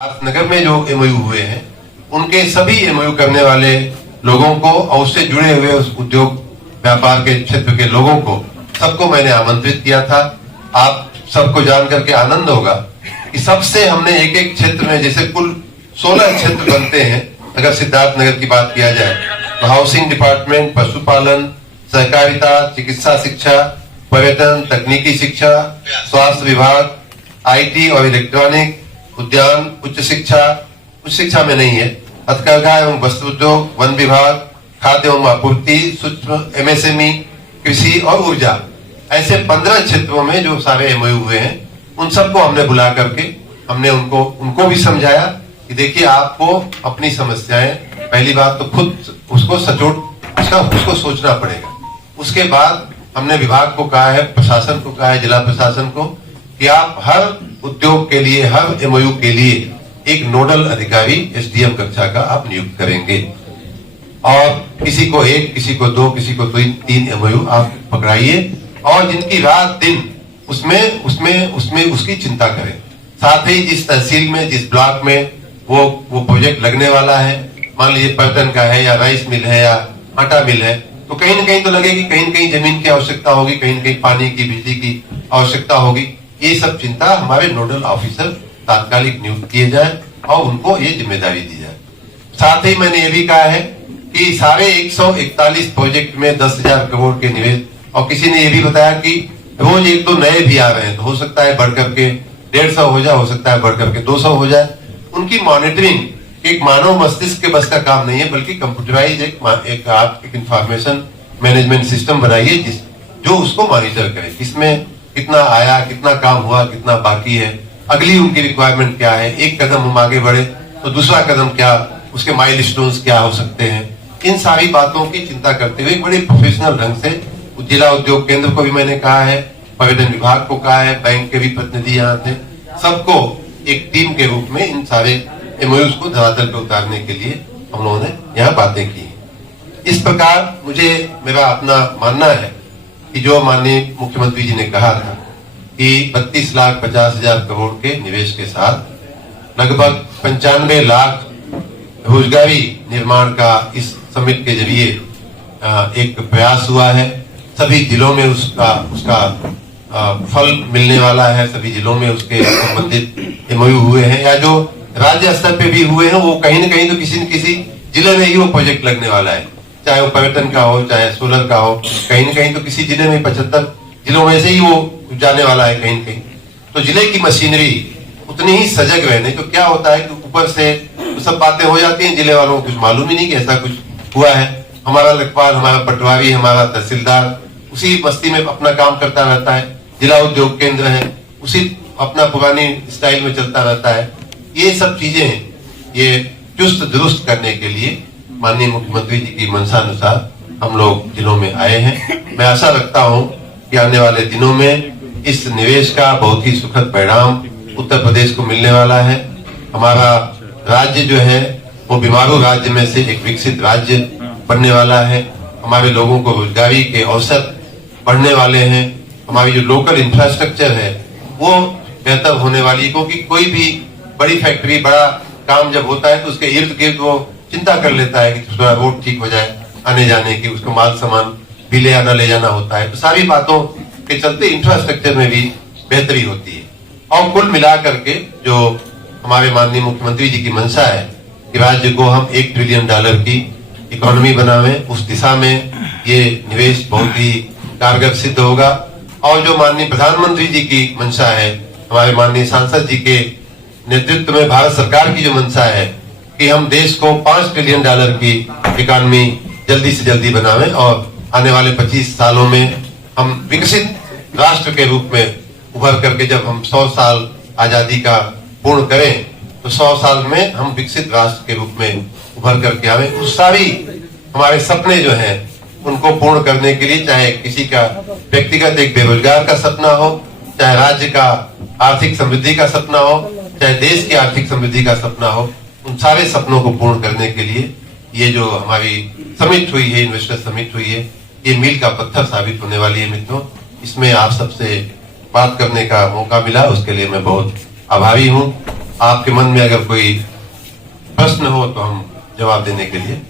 नगर में जो एमओयू हुए हैं उनके सभी एमओयू करने वाले लोगों को और उससे जुड़े हुए उस उद्योग व्यापार के क्षेत्र के लोगों को सबको मैंने आमंत्रित किया था। आप सबको जान करके आनंद होगा कि सबसे हमने एक एक क्षेत्र में जैसे कुल 16 क्षेत्र बनते हैं। अगर सिद्धार्थ नगर की बात किया जाए तो हाउसिंग डिपार्टमेंट, पशुपालन, सहकारिता, चिकित्सा शिक्षा, पर्यटन, तकनीकी शिक्षा, स्वास्थ्य विभाग, आईटी और इलेक्ट्रॉनिक, उद्यान, उच्च शिक्षा में नहीं है, हथकरघा एवं वस्त्र उद्योग, वन विभाग, खाद्य एवं आपूर्ति, सूक्ष्म एमएसएमई, कृषि और ऊर्जा, ऐसे 15 क्षेत्रों में जो सारे एमओयू हुए हैं उन सबको हमने बुला करके हमने उनको भी समझाया कि देखिए आपको अपनी समस्याएं पहली बात तो खुद उसको उसको सोचना पड़ेगा। उसके बाद हमने विभाग को कहा है, प्रशासन को कहा है, जिला प्रशासन को कि आप हर उद्योग के लिए, हर एमओयू के लिए एक नोडल अधिकारी एसडीएम कक्षा का आप नियुक्त करेंगे और किसी को 1, किसी को 2, किसी को 3 एमओयू आप पकड़ाइए और जिनकी रात दिन उसमें उसकी चिंता करें। साथ ही जिस तहसील में, जिस ब्लॉक में वो प्रोजेक्ट लगने वाला है, मान लीजिए पर्यटन का है या राइस मिल है या आटा मिल है, तो कहीं न कहीं तो लगेगी, कहीं न कहीं जमीन की आवश्यकता होगी, कहीं न कहीं पानी की, बिजली की आवश्यकता होगी। ये सब चिंता हमारे नोडल ऑफिसर तात्कालिक नियुक्त किए जाए और उनको ये जिम्मेदारी दी जाए। साथ ही मैंने ये भी कहा है कि सारे 141 प्रोजेक्ट में 10,000 करोड़ के निवेश, और किसी ने ये भी बताया कि रोज 1-2 नए भी आ रहे हैं, तो हो सकता है बढ़कर के 150 हो जाए, हो सकता है बढ़कर के 200 हो जाए। उनकी मॉनिटरिंग एक मानव मस्तिष्क के बस का काम नहीं है, बल्कि कंप्यूटराइज एक इंफॉर्मेशन मैनेजमेंट सिस्टम बनाइए जो उसको मॉनिटर करे, किसमें कितना आया, कितना काम हुआ, कितना बाकी है, अगली उनकी रिक्वायरमेंट क्या है, एक कदम हम आगे बढ़े तो दूसरा कदम क्या, उसके माइलस्टोन्स क्या हो सकते हैं। इन सारी बातों की चिंता करते हुए बड़े प्रोफेशनल ढंग से जिला उद्योग केंद्र को भी मैंने कहा है, पर्यटन विभाग को कहा है, बैंक के भी प्रतिनिधि यहाँ थे, सबको एक टीम के रूप में इन सारे एमओयूज को धरातल पर उतारने के लिए हम लोगों ने यहाँ बातें की। इस प्रकार मेरा अपना मानना है कि जो माननीय मुख्यमंत्री जी ने कहा था कि 32,50,000 करोड़ के निवेश के साथ लगभग 95 लाख रोजगारी निर्माण का इस समिट के जरिए एक प्रयास हुआ है। सभी जिलों में उसका फल मिलने वाला है, सभी जिलों में उसके संबंधित एमओयू हुए हैं या जो राज्य स्तर पे भी हुए हैं, वो कहीं न कहीं तो किसी न किसी जिले में ही वो प्रोजेक्ट लगने वाला है, चाहे वो पर्यटन का हो, चाहे सोलर का हो, कहीं न कहीं तो किसी जिले में 75 जिलों में से ही वो जाने वाला है कहीं न कहीं। तो जिले की मशीनरी उतनी ही सजग रहे, नहीं तो क्या होता है कि ऊपर से तो सब बातें हो जाती हैं, जिले वालों को कुछ मालूम ही नहीं कि ऐसा कुछ हुआ है। हमारा लेखपाल, हमारा पटवारी, हमारा तहसीलदार उसी मस्ती में अपना काम करता रहता है, जिला उद्योग केंद्र है उसी अपना पुरानी स्टाइल में चलता रहता है। ये सब चीजें ये चुस्त दुरुस्त करने के लिए माननीय मुख्यमंत्री जी की मंशानुसार हम लोग जिलों में आए हैं। मैं आशा रखता हूं कि आने वाले दिनों में इस निवेश का बहुत ही सुखद परिणाम उत्तर प्रदेश को मिलने वाला है। हमारा राज्य जो है वो बीमारू राज्य में से एक विकसित राज्य बनने वाला है। हमारे लोगों को रोजगारी के अवसर बढ़ने वाले हैं। हमारी जो लोकल इंफ्रास्ट्रक्चर है वो बेहतर होने वाली, क्योंकि कोई भी बड़ी फैक्ट्री, बड़ा काम जब होता है तो उसके इर्द गिर्द वो चिंता कर लेता है कि थोड़ा रोड ठीक हो जाए, आने जाने की, उसको माल सामान भी ले जाना होता है। तो सारी बातों के चलते इंफ्रास्ट्रक्चर में भी बेहतरी होती है। और कुल मिलाकर के जो हमारे माननीय मुख्यमंत्री जी की मंशा है कि राज्य को हम $1 ट्रिलियन की इकोनॉमी बनावे, उस दिशा में ये निवेश बहुत ही कारगर सिद्ध होगा। और जो माननीय प्रधानमंत्री जी की मंशा है, हमारे माननीय सांसद जी के नेतृत्व में भारत सरकार की जो मंशा है कि हम देश को $5 ट्रिलियन की इकोनॉमी जल्दी से जल्दी बनावें और आने वाले 25 सालों में हम विकसित राष्ट्र के रूप में उभर करके, जब हम 100 साल आजादी का पूर्ण करें तो 100 साल में हम विकसित राष्ट्र के रूप में उभर करके आवे। उस सारी हमारे सपने जो हैं उनको पूर्ण करने के लिए, चाहे किसी का व्यक्तिगत एक बेरोजगार का सपना हो, चाहे राज्य का आर्थिक समृद्धि का सपना हो, चाहे देश की आर्थिक समृद्धि का सपना हो, उन सारे सपनों को पूर्ण करने के लिए ये जो हमारी समिट हुई है, इन्वेस्टर समिट हुई है, ये मील का पत्थर साबित होने वाली है। मित्रों, इसमें आप सबसे बात करने का मौका मिला, उसके लिए मैं बहुत आभारी हूँ। आपके मन में अगर कोई प्रश्न हो तो हम जवाब देने के लिए